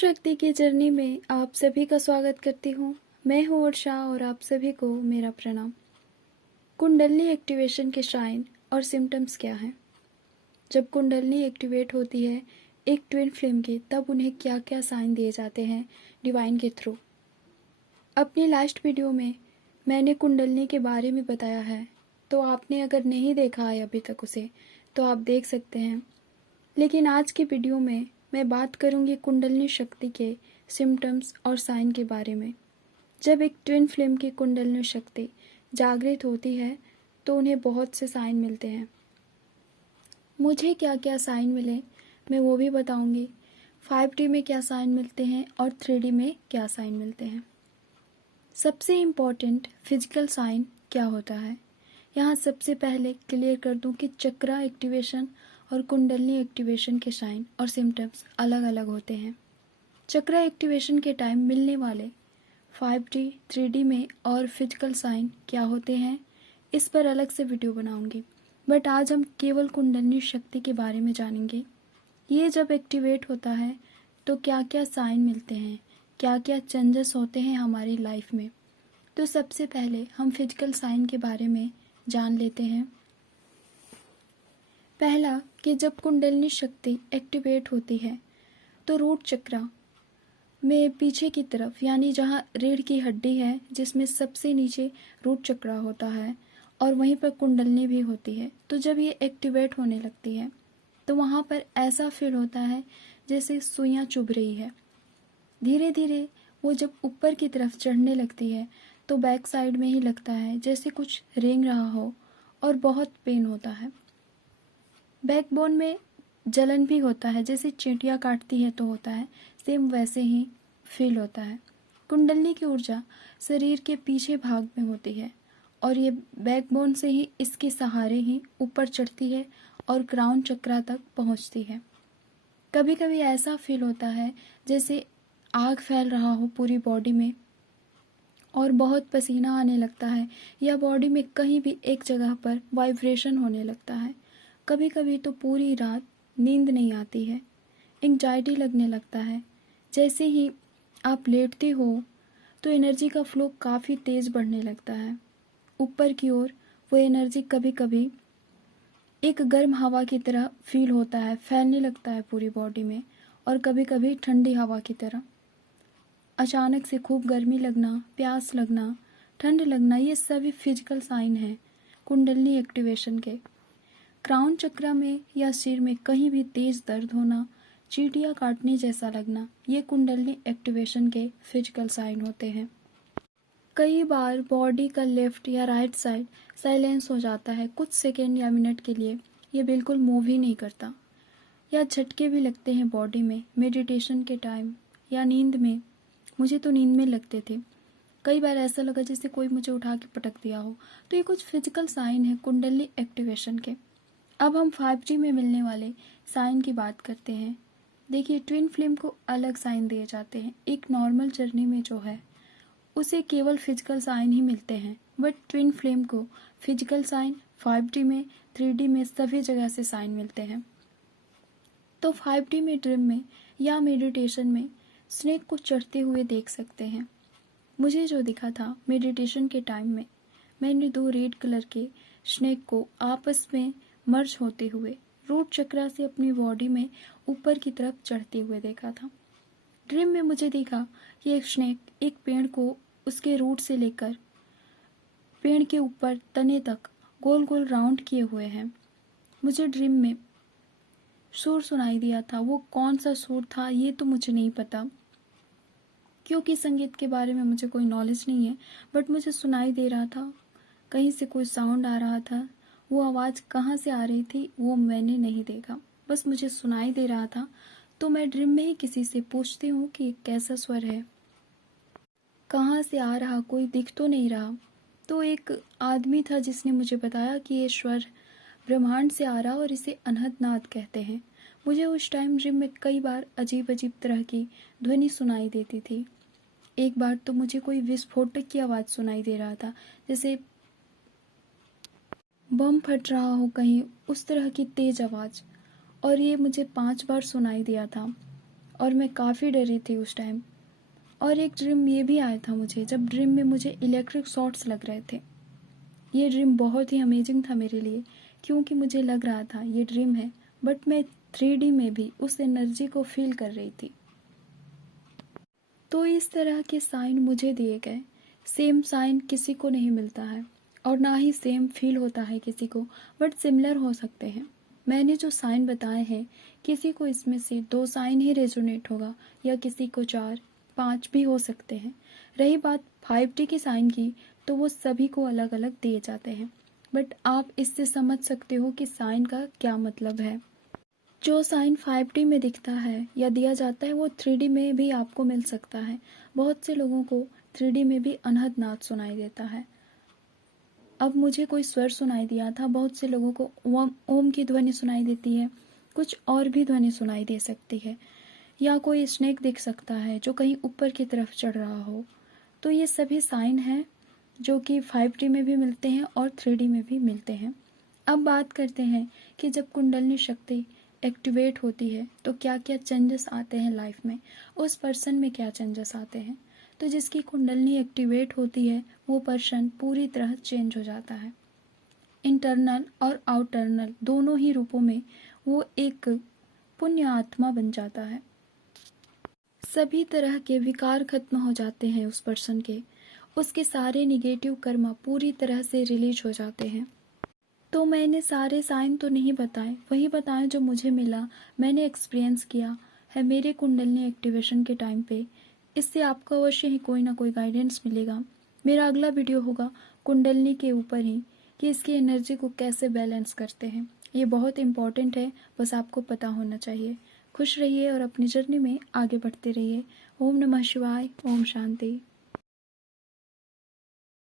शक्ति की जर्नी में आप सभी का स्वागत करती हूँ। मैं हूँ वर्षा और आप सभी को मेरा प्रणाम। कुंडलिनी एक्टिवेशन के साइन और सिम्टम्स क्या हैं? जब कुंडलिनी एक्टिवेट होती है एक ट्विन फ्लेम के, तब उन्हें क्या क्या साइन दिए जाते हैं डिवाइन के थ्रू। अपनी लास्ट वीडियो में मैंने कुंडलिनी के बारे में बताया है, तो आपने अगर नहीं देखा है अभी तक उसे, तो आप देख सकते हैं। लेकिन आज की वीडियो में मैं बात करूंगी कुंडलिनी शक्ति के सिम्टम्स और साइन के बारे में। जब एक ट्विन फ्लेम की कुंडलिनी शक्ति जागृत होती है तो उन्हें बहुत से साइन मिलते हैं। मुझे क्या क्या साइन मिले मैं वो भी बताऊंगी। 5D में क्या साइन मिलते हैं और 3D में क्या साइन मिलते हैं। सबसे इम्पॉर्टेंट फिजिकल साइन क्या होता है, यहाँ सबसे पहले क्लियर कर दूं कि चक्रा एक्टिवेशन और कुंडलिनी एक्टिवेशन के साइन और सिम्टम्स अलग अलग होते हैं। चक्रा एक्टिवेशन के टाइम मिलने वाले 5D, 3D में और फिजिकल साइन क्या होते हैं, इस पर अलग से वीडियो बनाऊंगी। बट आज हम केवल कुंडलिनी शक्ति के बारे में जानेंगे। ये जब एक्टिवेट होता है तो क्या क्या साइन मिलते हैं, क्या क्या चेंजेस होते हैं हमारी लाइफ में। तो सबसे पहले हम फिजिकल साइन के बारे में जान लेते हैं। पहला कि जब कुंडलिनी शक्ति एक्टिवेट होती है तो रूट चक्रा में पीछे की तरफ, यानी जहाँ रीढ़ की हड्डी है जिसमें सबसे नीचे रूट चक्रा होता है और वहीं पर कुंडलिनी भी होती है, तो जब ये एक्टिवेट होने लगती है तो वहाँ पर ऐसा फील होता है जैसे सुइयाँ चुभ रही है। धीरे धीरे वो जब ऊपर की तरफ चढ़ने लगती है तो बैक साइड में ही लगता है जैसे कुछ रेंग रहा हो और बहुत पेन होता है। बैकबोन में जलन भी होता है, जैसे चींटियाँ काटती है तो होता है, सेम वैसे ही फील होता है। कुंडलिनी की ऊर्जा शरीर के पीछे भाग में होती है और ये बैकबोन से ही, इसके सहारे ही ऊपर चढ़ती है और क्राउन चक्रा तक पहुंचती है। कभी कभी ऐसा फील होता है जैसे आग फैल रहा हो पूरी बॉडी में और बहुत पसीना आने लगता है, या बॉडी में कहीं भी एक जगह पर वाइब्रेशन होने लगता है। कभी कभी तो पूरी रात नींद नहीं आती है, एंग्जाइटी लगने लगता है। जैसे ही आप लेटते हो तो एनर्जी का फ्लो काफ़ी तेज़ बढ़ने लगता है ऊपर की ओर। वो एनर्जी कभी कभी एक गर्म हवा की तरह फील होता है, फैलने लगता है पूरी बॉडी में, और कभी कभी ठंडी हवा की तरह। अचानक से खूब गर्मी लगना, प्यास लगना, ठंड लगना, ये सभी फिजिकल साइन हैं कुंडलिनी एक्टिवेशन के। क्राउन चक्रा में या सिर में कहीं भी तेज दर्द होना, चींटियाँ काटने जैसा लगना, ये कुंडलिनी एक्टिवेशन के फिजिकल साइन होते हैं। कई बार बॉडी का लेफ्ट या राइट साइड साइलेंस हो जाता है कुछ सेकेंड या मिनट के लिए, ये बिल्कुल मूव ही नहीं करता, या झटके भी लगते हैं बॉडी में मेडिटेशन के टाइम या नींद में। मुझे तो नींद में लगते थे, कई बार ऐसा लगा जैसे कोई मुझे उठा के पटक दिया हो। तो ये कुछ फिजिकल साइन है कुंडलिनी एक्टिवेशन के। अब हम 5D में मिलने वाले साइन की बात करते हैं। देखिए, ट्विन फ्लेम को अलग साइन दिए जाते हैं। एक नॉर्मल जर्नी में जो है उसे केवल फिजिकल साइन ही मिलते हैं, बट ट्विन फ्लेम को फिजिकल साइन 5D में, 3D में, सभी जगह से साइन मिलते हैं। तो 5D में ड्रीम में या मेडिटेशन में स्नेक को चढ़ते हुए देख सकते हैं। मुझे जो दिखा था मेडिटेशन के टाइम में, मैंने 2 रेड कलर के स्नेक को आपस में मर्ज होते हुए रूट चक्रा से अपनी बॉडी में ऊपर की तरफ चढ़ते हुए देखा था। ड्रीम में मुझे देखा कि एक स्नेक एक पेड़ को उसके रूट से लेकर पेड़ के ऊपर तने तक गोल गोल राउंड किए हुए हैं। मुझे ड्रीम में सुर सुनाई दिया था, वो कौन सा सुर था ये तो मुझे नहीं पता, क्योंकि संगीत के बारे में मुझे कोई नॉलेज नहीं है। बट मुझे सुनाई दे रहा था, कहीं से कोई साउंड आ रहा था। वो आवाज़ कहाँ से आ रही थी वो मैंने नहीं देखा, बस मुझे सुनाई दे रहा था। तो मैं ड्रीम में ही किसी से पूछती हूँ कि ये कैसा स्वर है, कहाँ से आ रहा, कोई दिख तो नहीं रहा। तो एक आदमी था जिसने मुझे बताया कि ये स्वर ब्रह्मांड से आ रहा और इसे अनहद नाद कहते हैं। मुझे उस टाइम ड्रीम में कई बार अजीब अजीब तरह की ध्वनि सुनाई देती थी। एक बार तो मुझे कोई विस्फोटक की आवाज़ सुनाई दे रहा था, जैसे बम फट रहा हो कहीं, उस तरह की तेज आवाज़। और ये मुझे 5 बार सुनाई दिया था। और मैं काफ़ी डरी थी उस टाइम। और एक ड्रीम ये भी आया था मुझे, जब ड्रीम में मुझे इलेक्ट्रिक शॉर्ट्स लग रहे थे। ये ड्रीम बहुत ही अमेजिंग था मेरे लिए, क्योंकि मुझे लग रहा था ये ड्रीम है, बट मैं 3D में भी उस एनर्जी को फील कर रही थी। तो इस तरह के साइन मुझे दिए गए। सेम साइन किसी को नहीं मिलता है और ना ही सेम फील होता है किसी को, बट सिमिलर हो सकते हैं। मैंने जो साइन बताए हैं, किसी को इसमें से 2 साइन ही रेजोनेट होगा या किसी को 4, 5 भी हो सकते हैं। रही बात 5D की साइन की, तो वो सभी को अलग अलग दिए जाते हैं, बट आप इससे समझ सकते हो कि साइन का क्या मतलब है। जो साइन 5D में दिखता है या दिया जाता है, वो 3D में भी आपको मिल सकता है। बहुत से लोगों को 3D में भी अनहद नाद सुनाई देता है। अब मुझे कोई स्वर सुनाई दिया था, बहुत से लोगों को ओम की ध्वनि सुनाई देती है, कुछ और भी ध्वनि सुनाई दे सकती है, या कोई स्नेक दिख सकता है जो कहीं ऊपर की तरफ चढ़ रहा हो। तो ये सभी साइन हैं जो कि 5D में भी मिलते हैं और 3D में भी मिलते हैं। अब बात करते हैं कि जब कुंडलिनी शक्ति एक्टिवेट होती है तो क्या क्या चेंजेस आते हैं लाइफ में, उस पर्सन में क्या चेंजेस आते हैं। तो जिसकी कुंडलिनी एक्टिवेट होती है वो पर्सन पूरी तरह चेंज हो जाता है। इंटरनल और आउटरनल दोनों ही रूपों में वो एक पुण्य आत्मा बन जाता है। सभी तरह के विकार खत्म हो जाते हैं उस पर्सन के, उसके सारे निगेटिव कर्म पूरी तरह से रिलीज हो जाते हैं। तो मैंने सारे साइन तो नहीं बताए, वही बताए जो मुझे मिला, मैंने एक्सपीरियंस किया है मेरे कुंडलिनी एक्टिवेशन के टाइम पे। इससे आपको अवश्य ही कोई ना कोई गाइडेंस मिलेगा। मेरा अगला वीडियो होगा कुंडलिनी के ऊपर ही, कि इसकी एनर्जी को कैसे बैलेंस करते हैं। ये बहुत इम्पॉर्टेंट है, बस आपको पता होना चाहिए। खुश रहिए और अपनी जर्नी में आगे बढ़ते रहिए। ओम नमः शिवाय, ओम शांति।